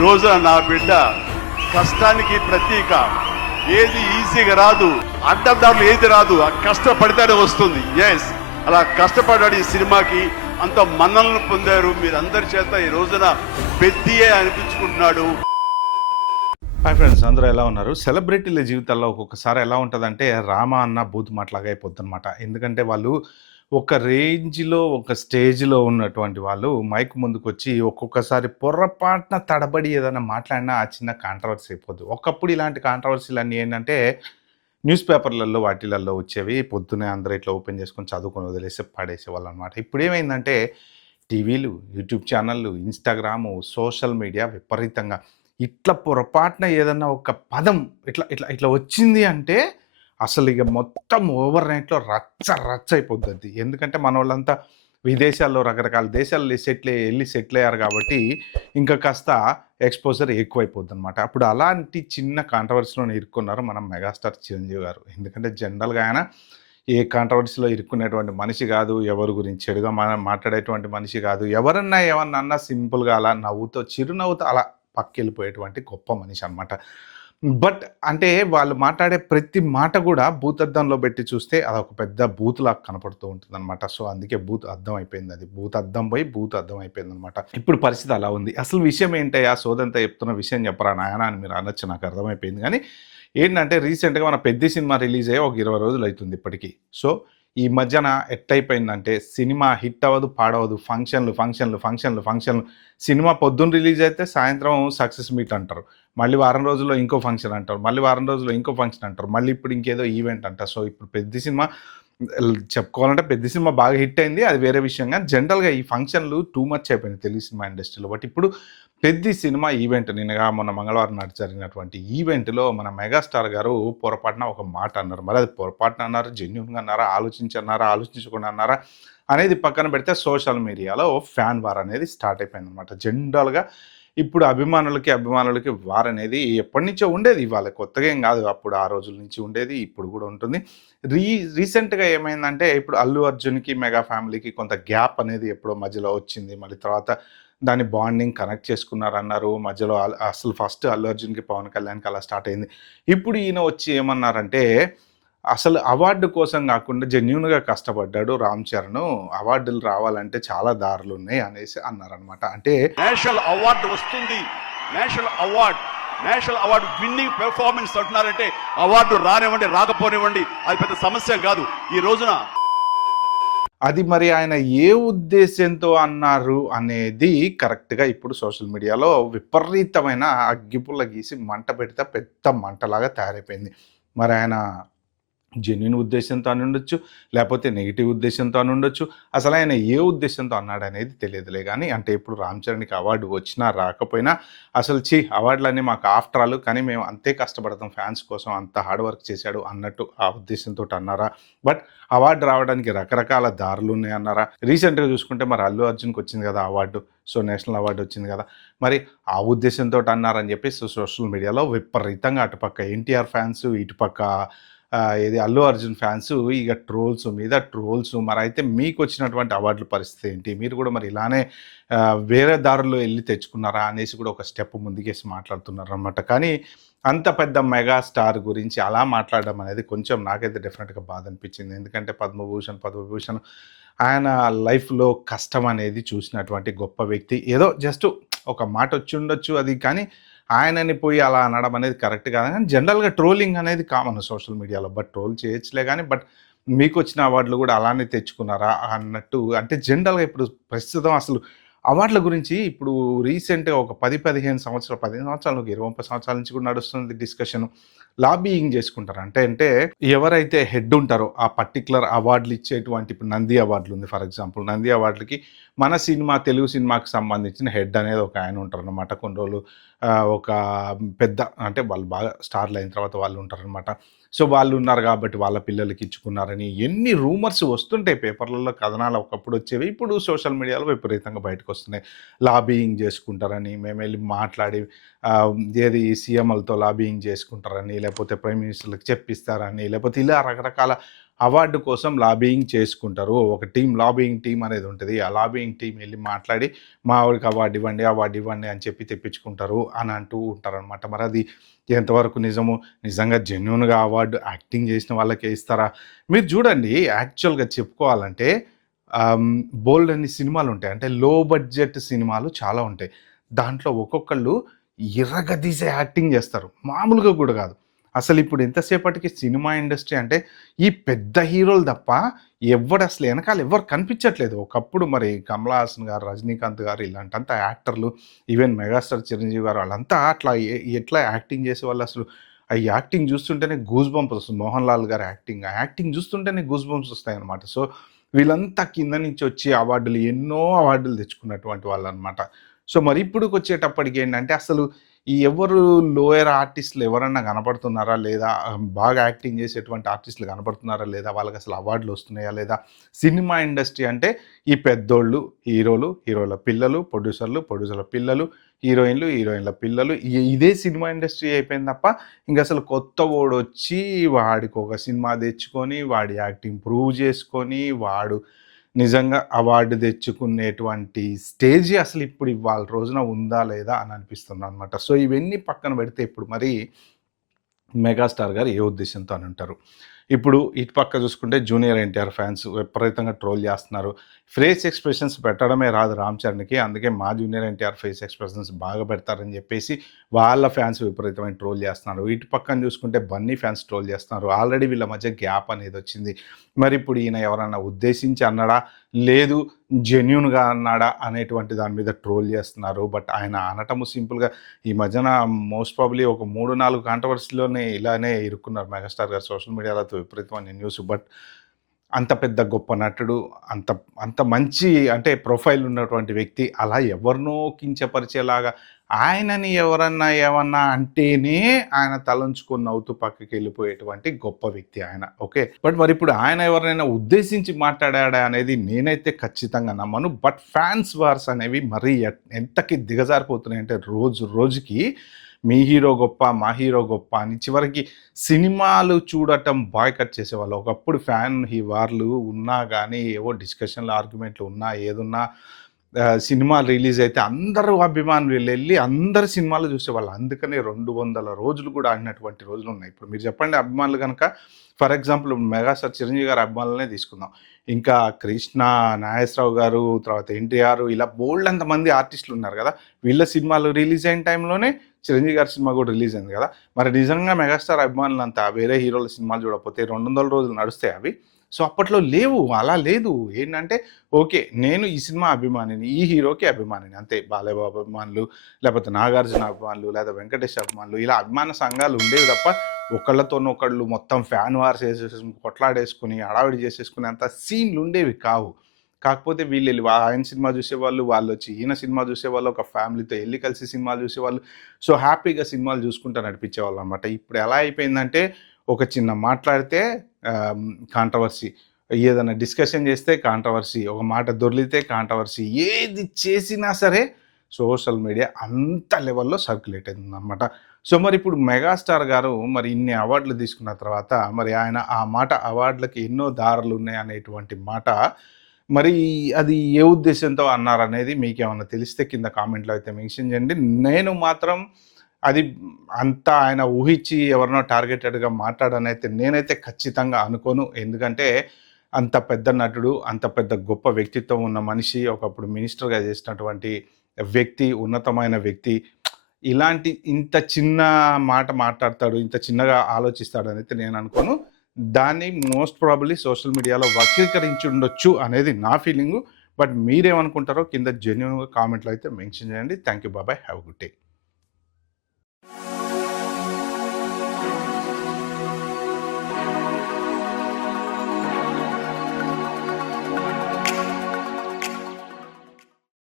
రోజున నా బిడ్డ కష్టానికి ప్రతీక. ఏది ఈజీగా రాదు, అడ్డందారులు ఏది రాదు, కష్టపడితేనే వస్తుంది. ఎస్, అలా కష్టపడ్డాడు. ఈ సినిమాకి అంత మన్నలను పొందారు మీరందరి చేత. ఈ రోజున పెద్దియే అనిపించుకుంటున్నాడు. హాయ్ ఫ్రెండ్స్, అందరూ ఎలా ఉన్నారు? సెలబ్రిటీల జీవితాల్లో ఒక్కొక్కసారి ఎలా ఉంటుందంటే రామ అన్న బూత్ మాటలాగా అయిపోతుంది అనమాట. ఎందుకంటే వాళ్ళు ఒక రేంజ్లో ఒక స్టేజ్లో ఉన్నటువంటి వాళ్ళు మైక్ ముందుకు వచ్చి ఒక్కొక్కసారి పొర్రపాటున తడబడి ఏదైనా మాట్లాడినా ఆ చిన్న కాంట్రవర్సీ అయిపోద్ది. ఒకప్పుడు ఇలాంటి కాంట్రవర్సీలు అన్నీ ఏంటంటే న్యూస్ పేపర్లలో వాటిలలో వచ్చేవి. పొద్దునే అందరూ ఇట్లా ఓపెన్ చేసుకొని చదువుకొని వదిలేసి పడేసేవాళ్ళు అనమాట. ఇప్పుడు ఏమైందంటే టీవీలు, యూట్యూబ్ ఛానళ్ళు, ఇన్స్టాగ్రాము, సోషల్ మీడియా విపరీతంగా ఇట్లా పొరపాటున ఏదన్నా ఒక పదం ఇట్లా ఇట్లా ఇట్లా వచ్చింది అంటే అసలు ఇక మొత్తం ఓవర్ నైట్లో రచ్చ అయిపోద్ది. ఎందుకంటే మన వాళ్ళంతా విదేశాల్లో రకరకాల దేశాల్లో సెటిల్ అయ్యారు కాబట్టి ఇంకా కాస్త ఎక్స్పోజర్ ఎక్కువైపోద్ది అనమాట. అప్పుడు అలాంటి చిన్న కాంట్రవర్సీలో ఇరుక్కున్నారు మనం మెగాస్టార్ చిరంజీవి గారు. ఎందుకంటే జనరల్గా ఆయన ఏ కాంట్రవర్సీలో ఇరుక్కునేటువంటి మనిషి కాదు, ఎవరి గురించి చెడుగా మాట్లాడేటువంటి మనిషి కాదు. ఎవరన్నా ఏమన్నా అన్నా సింపుల్గా అలా నవ్వుతో చిరునవ్వుతో అలా పక్కెళ్ళిపోయేటువంటి గొప్ప మనిషి అనమాట. బట్ అంటే వాళ్ళు మాట్లాడే ప్రతి మాట కూడా భూతద్దంలో పెట్టి చూస్తే అదొక పెద్ద బూత్‌లాగా కనపడుతూ ఉంటుందనమాట. సో, అందుకే బూత్ అద్దం అయిపోయింది అది. భూత్ అద్దం పోయి బూత్ అద్దం అయిపోయిందనమాట. ఇప్పుడు పరిస్థితి అలా ఉంది. అసలు విషయం ఏంటయ్యా సోదంతా చెప్తున్న విషయం చెప్పరా నాయనా అని మీరు అనొచ్చు, నాకు అర్థమైపోయింది. కానీ ఏంటంటే రీసెంట్‌గా మన 'పెద్ది' సినిమా రిలీజ్ అయ్యి ఒక 20 రోజులు అవుతుంది ఇప్పటికి. సో, ఈ మధ్యన ఎట్టయిపోయిందంటే సినిమా హిట్ అవ్వదు, పాడవదు. ఫంక్షన్లు. సినిమా పొద్దున్న రిలీజ్ అయితే సాయంత్రం సక్సెస్ మీట్ అంటారు. మళ్ళీ వారం రోజుల్లో ఇంకో ఫంక్షన్ అంటారు. మళ్ళీ వారం రోజుల్లో ఇంకో ఫంక్షన్ అంటారు. మళ్ళీ ఇప్పుడు ఇంకేదో ఈవెంట్ అంట. సో, ఇప్పుడు 'పెద్ది' సినిమా చెప్పుకోవాలంటే 'పెద్ది' సినిమా బాగా హిట్ అయింది. అది వేరే విషయం. కానీ జనరల్‌గా ఈ ఫంక్షన్లు టూ మచ్ అయిపోయింది తెలుగు సినిమా ఇండస్ట్రీలో. బట్ ఇప్పుడు 'పెద్ది' సినిమా ఈవెంట్ మొన్న మంగళవారం నాడు జరిగినటువంటి ఈవెంట్‌లో మన మెగాస్టార్ గారు పొరపాటున ఒక మాట అన్నారు. మరి అది పొరపాటున అన్నారా, జెన్యూన్‌గా అన్నారా, ఆలోచించకుండా అన్నారా అనేది పక్కన పెడితే సోషల్ మీడియాలో ఫ్యాన్ వార్ అనేది స్టార్ట్ అయిపోయిందనమాట. జనరల్‌గా ఇప్పుడు అభిమానులకి వార్ అనేది ఎప్పటినుంచో ఉండేది. ఇవాళ కొత్తగా ఏం కాదు. అప్పుడు ఆ రోజుల నుంచి ఉండేది, ఇప్పుడు కూడా ఉంటుంది. రీసెంట్‌గా ఏమైందంటే ఇప్పుడు అల్లు అర్జున్‌కి, మెగా ఫ్యామిలీకి కొంత గ్యాప్ అనేది ఎప్పుడో మధ్యలో వచ్చింది. మళ్ళీ తర్వాత దాని బాండింగ్ కనెక్ట్ చేసుకున్నారన్నారు. మధ్యలో అసలు ఫస్ట్ అల్లు అర్జున్‌కి, పవన్ కళ్యాణ్‌కి అలా స్టార్ట్ అయింది. ఇప్పుడు ఈయన వచ్చి ఏమన్నారంటే అసలు అవార్డు కోసం కాకుండా జెన్యూన్‌గా కష్టపడ్డాడు రామ్ చరణ్. అవార్డులు రావాలంటే చాలా దారులున్నాయి అనేసి అన్నారనమాట. అంటే నేషనల్ అవార్డు వస్తుంది, నేషనల్ అవార్డు విన్నింగ్ పెర్ఫార్మెన్స్ అంటున్నారంటే అవార్డు రానివ్వండి, రాకపోనివ్వండి, అది పెద్ద సమస్య కాదు ఈ రోజున. అది మరి ఆయన ఏ ఉద్దేశంతో అన్నారు అనేది కరెక్ట్‌గా ఇప్పుడు సోషల్ మీడియాలో విపరీతమైన అగ్గిపుల్ల గీసి మంట పెడితే పెద్ద మంటలాగా తయారైపోయింది. మరి ఆయన జెన్యూన్ ఉద్దేశంతో అనుండొచ్చు, లేకపోతే నెగిటివ్ ఉద్దేశంతో అనుండొచ్చు. అసలు ఆయన ఏ ఉద్దేశంతో అన్నాడనేది తెలియదులే కానీ, అంటే ఇప్పుడు రామ్ చరణ్‌కి అవార్డు వచ్చినా రాకపోయినా అసలు అవార్డులన్నీ మాకు ఆఫ్టర్ ఆల్, కానీ మేము అంతే కష్టపడతాం ఫ్యాన్స్ కోసం, అంత హార్డ్ వర్క్ చేశాడు అన్నట్టు ఆ ఉద్దేశంతోటి అన్నారా? బట్ అవార్డు రావడానికి రకరకాల దారులు ఉన్నాయన్నారా? రీసెంట్‌గా చూసుకుంటే మరి అల్లు అర్జున్‌కి వచ్చింది కదా అవార్డు. సో, నేషనల్ అవార్డు వచ్చింది కదా! మరి ఆ ఉద్దేశంతోటి అన్నారని చెప్పేసి సోషల్ మీడియాలో విపరీతంగా అటుపక్క ఎన్టీఆర్ ఫ్యాన్స్, ఇటుపక్క ఇది అల్లు అర్జున్ ఫ్యాన్స్ ఇక ట్రోల్స్. మరైతే మీకొచ్చినటువంటి అవార్డుల పరిస్థితి ఏంటి? మీరు కూడా మరి ఇలానే వేరే దారుల్లో ఎళ్లి తెచ్చుకున్నారా అనేసి కూడా ఒక స్టెప్ ముందుకేసి మాట్లాడుతున్నారనమాట. కానీ అంత పెద్ద మెగా స్టార్ గురించి అలా మాట్లాడడం అనేది కొంచెం నాకైతే డెఫినెట్‌గా బాధ అనిపించింది. ఎందుకంటే పద్మభూషణ్ ఆయన లైఫ్‌లో కష్టం అనేది చూసినటువంటి గొప్ప వ్యక్తి. ఏదో జస్ట్ ఒక మాట వచ్చుండొచ్చు అది, కానీ ఆయనని పోయి అలా అనడం అనేది కరెక్ట్ కాదు. కానీ జనరల్‌గా ట్రోలింగ్ అనేది కామన్ సోషల్ మీడియాలో. బట్ ట్రోల్ చేయొచ్చులే కానీ, బట్ మీకొచ్చిన అవార్డులు కూడా అలానే తెచ్చుకున్నారా అన్నట్టు. అంటే జనరల్‌గా ఇప్పుడు ప్రస్తుతం అసలు అవార్డుల గురించి ఇప్పుడు రీసెంట్‌గా ఒక 15 సంవత్సరాలు, 15 సంవత్సరాలు, 20, 30 సంవత్సరాల నుంచి కూడా నడుస్తుంది డిస్కషన్. లాబీయింగ్ చేసుకుంటారు. అంటే ఎవరైతే హెడ్ ఉంటారో ఆ పర్టిక్యులర్ అవార్డులు ఇచ్చేటువంటి, ఇప్పుడు నంది అవార్డులు ఉంది ఫర్ ఎగ్జాంపుల్. నంది అవార్డులకి మన తెలుగు సినిమాకి సంబంధించిన హెడ్ అనేది ఒక ఆయన ఉంటారనమాట. కొన్ని రోజులు ఒక పెద్ద, అంటే వాళ్ళు బాగా స్టార్లు అయిన తర్వాత వాళ్ళు ఉంటారనమాట. సో, వాళ్ళు ఉన్నారు కాబట్టి వాళ్ళ పిల్లలకి ఇచ్చుకున్నారని ఎన్ని రూమర్స్ వస్తుంటాయి పేపర్లలో, కథనాలు ఒకప్పుడు వచ్చేవి. ఇప్పుడు సోషల్ మీడియాలో విపరీతంగా బయటకు వస్తున్నాయి. లాబీయింగ్ చేసుకుంటారని, మేము వెళ్ళి మాట్లాడి ఏది సీఎంలతో లాబీయింగ్ చేసుకుంటారని, లేకపోతే ప్రైమ్ మినిస్టర్లకు చెప్పిస్తారని, లేకపోతే ఇలా రకరకాల అవార్డు కోసం లాబియింగ్ చేసుకుంటారు. ఒక లాబియింగ్ టీమ్ అనేది ఉంటుంది. ఆ లాబియింగ్ టీమ్ వెళ్ళి మాట్లాడి మా ఆవిడకి అవార్డు ఇవ్వండి అని చెప్పి తెప్పించుకుంటారు అని అంటూ ఉంటారనమాట. మరి అది ఎంతవరకు నిజము? నిజంగా జెన్యూన్‌గా అవార్డు యాక్టింగ్ చేసిన వాళ్ళకే ఇస్తారా? మీరు చూడండి, యాక్చువల్‌గా చెప్పుకోవాలంటే బోలెడన్ని సినిమాలుంటాయి. అంటే లో బడ్జెట్ సినిమాలు చాలా ఉంటాయి. దాంట్లో ఒక్కొక్కళ్ళు ఇరగదీసే యాక్టింగ్ చేస్తారు. మామూలుగా కూడా కాదు. అసలిప్పుడు ఎంతసేపటికి సినిమా ఇండస్ట్రీ అంటే ఈ పెద్ద హీరోలు తప్ప అసలు ఎనకాల ఎవ్వరు కనిపించట్లేదు. ఒకప్పుడు మరి కమల్ హాసన్ గారు, రజనీకాంత్ గారు ఇలాంటంతా యాక్టర్లు, ఈవెన్ మెగాస్టార్ చిరంజీవి గారు వాళ్ళంతా అట్లా ఎట్లా యాక్టింగ్ చేసేవాళ్ళు అసలు. ఆ యాక్టింగ్ చూస్తుంటేనే గూస్ బంప్స్ వస్తుంది. మోహన్ లాల్ గారి యాక్టింగ్, ఆ యాక్టింగ్ చూస్తుంటేనే గూస్ బంప్స్ వస్తాయన్నమాట. సో వీళ్ళంతా కింద నుంచి వచ్చి అవార్డులు, ఎన్నో అవార్డులు తెచ్చుకున్నటువంటి వాళ్ళనమాట. సో మరి ఇప్పుడుకొచ్చేటప్పటికి ఏంటంటే అసలు ఈ ఎవరు లోయర్ ఆర్టిస్టులు ఎవరన్నా కనపడుతున్నారా లేదా? బాగా యాక్టింగ్ చేసేటువంటి ఆర్టిస్టులు కనపడుతున్నారా లేదా? వాళ్ళకసలు అవార్డులు వస్తున్నాయా లేదా? సినిమా ఇండస్ట్రీ అంటే ఈ పెద్దోళ్ళు, హీరోలు, హీరోల పిల్లలు, ప్రొడ్యూసర్ల పిల్లలు, హీరోయిన్ల పిల్లలు, ఇదే సినిమా ఇండస్ట్రీ అయిపోయింది తప్ప ఇంకసలు కొత్తవోడొచ్చి వాడికొక సినిమా తెచ్చుకొని, వాడి యాక్టింగ్ ప్రూవ్ చేసుకొని, వాడు నిజంగా అవార్డు తెచ్చుకునేటువంటి స్టేజ్ అసలు ఇప్పుడు ఇవాళ రోజున ఉందా లేదా అని అనిపిస్తుందనమాట. సో ఇవన్నీ పక్కన పెడితే ఇప్పుడు మరి మెగాస్టార్ గారు ఏ ఉద్దేశంతో అని ఉంటారు. ఇప్పుడు ఇటు పక్క చూసుకుంటే జూనియర్ ఎన్టీఆర్ ఫ్యాన్స్ విపరీతంగా ట్రోల్ చేస్తున్నారు. ఫేస్ ఎక్స్‌ప్రెషన్స్ పెట్టడమే రాదు రామ్ చరణ్‌కి. అందుకే మా జూనియర్ ఎన్టీఆర్ ఫేస్ ఎక్స్‌ప్రెషన్స్ బాగా పెడతారని చెప్పేసి వాళ్ళ ఫ్యాన్స్ విపరీతమైన ట్రోల్ చేస్తున్నారు. ఇటు పక్కన చూసుకుంటే బన్నీ ఫ్యాన్స్ ట్రోల్ చేస్తున్నారు. ఆల్రెడీ వీళ్ళ మధ్య గ్యాప్ అనేది వచ్చింది. మరి ఇప్పుడు ఈయన ఎవరన్నా ఉద్దేశించి అన్నాడా? లేదు జెన్యూన్‌గా అన్నాడా? అనేటువంటి దాని మీద ట్రోల్ చేస్తున్నారు. బట్ ఆయన అనటము సింపుల్‌గా ఈ మధ్యన మోస్ట్ ప్రాబబ్లీ ఒక 3, 4 కాంట్రవర్సీలోనే ఇలానే ఇరుక్కున్నారు మెగాస్టార్ గారు సోషల్ మీడియాలో విపరీతమైన న్యూస్. బట్ అంత పెద్ద గొప్ప నటుడు, అంత అంత మంచి అంటే ప్రొఫైల్ ఉన్నటువంటి వ్యక్తి అలా ఎవరినో కించపరిచేలాగా ఆయనని ఎవరన్నా ఏమన్నా అంటేనే ఆయన తలంచుకొని నవ్వుతూ పక్కకి వెళ్ళిపోయేటువంటి గొప్ప వ్యక్తి ఆయన. ఓకే. బట్ మరి ఇప్పుడు ఆయన ఎవరినైనా ఉద్దేశించి మాట్లాడాడా అనేది నేనైతే ఖచ్చితంగా నమ్మను. బట్ ఫ్యాన్స్ వార్స్ అనేవి మరీ ఎంతకి దిగజారిపోతున్నాయంటే రోజు రోజుకి మీ హీరో గొప్ప, మా హీరో గొప్ప అని చివరికి సినిమాలు చూడటం బాయ్‌కట్ చేసేవాళ్ళు. ఒకప్పుడు వార్లు ఉన్నా గానీ, ఏవో డిస్కషన్‌లు, ఆర్గ్యుమెంట్లు ఉన్నా, ఏదున్నా సినిమాలు రిలీజ్ అయితే అందరూ అభిమానులు వెళ్ళి అందరు సినిమాలు చూసేవాళ్ళు. అందుకనే 200 రోజులు కూడా ఆడినటువంటి రోజులున్నాయి. ఇప్పుడు మీరు చెప్పండి అభిమానులు గనక ఫర్ ఎగ్జాంపుల్ మెగాస్టార్ చిరంజీవి గారి అభిమానులనే తీసుకుందాం. ఇంకా కృష్ణ, నాగేశ్వరరావు గారు, తర్వాత ఎన్టీఆర్ ఇలా బోలెడంత మంది ఆర్టిస్టులు ఉన్నారు కదా! వీళ్ళ సినిమాలు రిలీజ్ అయిన టైంలోనే చిరంజీవి గారి సినిమా కూడా రిలీజ్ అయింది కదా! మరి నిజంగా మెగాస్టార్ అభిమానులంతా వేరే హీరోల సినిమాలు చూడకపోతే 200 రోజులు నడుస్తాయా అవి? సో అప్పట్లో లేవు. అలా లేదు. ఏంటంటే ఓకే. నేను ఈ సినిమా అభిమానిని, ఈ హీరోకి అభిమానిని అంతే. బాలయ్యబాబు అభిమానులు, లేకపోతే నాగార్జున అభిమానులు, లేదా వెంకటేష్ అభిమానులు ఇలా అభిమాన సంఘాలు ఉండేవి తప్ప ఒకళ్ళతోనొకళ్ళు మొత్తం ఫ్యాన్ వార్స్ చేసేసుకొని, కొట్లాడేసుకొని, హడావిడి చేసేసుకునేంత సీన్లు ఉండేవి కావు. కాకపోతే వీళ్ళెళ్ళి ఆయన సినిమా చూసేవాళ్ళు, వాళ్ళొచ్చి ఈయన సినిమా చూసేవాళ్ళు, ఒక ఫ్యామిలీతో ఎళ్లి కలిసి సినిమాలు చూసేవాళ్ళు. సో హ్యాపీగా సినిమాలు చూసుకుంటా నడిపించేవాళ్ళనమాట. ఇప్పుడు ఎలా అయిపోయిందంటే ఒక చిన్న మాట్లాడితే కాంట్రవర్సీ, ఏదైనా డిస్కషన్ చేస్తే కాంట్రవర్సీ, ఒక మాట దొర్లితే కాంట్రవర్సీ, ఏది చేసినా సరే సోషల్ మీడియా అంత లెవెల్‌లో సర్క్యులేట్ అయిందనమాట. సో మరి ఇప్పుడు మెగాస్టార్ గారు మరి ఇన్ని అవార్డులు తీసుకున్న తర్వాత మరి ఆయన ఆ మాట అవార్డులకి ఎన్నో దారులున్నాయి అనేటువంటి మాట మరి అది ఏ ఉద్దేశంతో అన్నారనేది మీకేమన్నా తెలిస్తే కింద కామెంట్‌లో అయితే మెన్షన్ చేయండి. నేను మాత్రం అది అంతా ఆయన ఊహించి ఎవరినో టార్గెటెడ్‌గా మాట్లాడనైతే నేనైతే ఖచ్చితంగా అనుకోను. ఎందుకంటే అంత పెద్ద నటుడు, అంత పెద్ద గొప్ప వ్యక్తిత్వం ఉన్న మనిషి, ఒకప్పుడు మినిస్టర్‌గా చేసినటువంటి వ్యక్తి, ఉన్నతమైన వ్యక్తి. ఇంత చిన్న మాట మాట్లాడతాడు, ఇంత చిన్నగా ఆలోచిస్తాడనైతే నేను అనుకోను. దాన్ని మోస్ట్ ప్రాబబ్లీ సోషల్ మీడియాలో వక్రీకరించి ఉండొచ్చు అనేది నా ఫీలింగు. బట్ మీరేమనుకుంటారో కింద జెన్యూన్‌గా కామెంట్‌లో అయితే మెన్షన్ చేయండి. Thank you. Bye. Have a good day.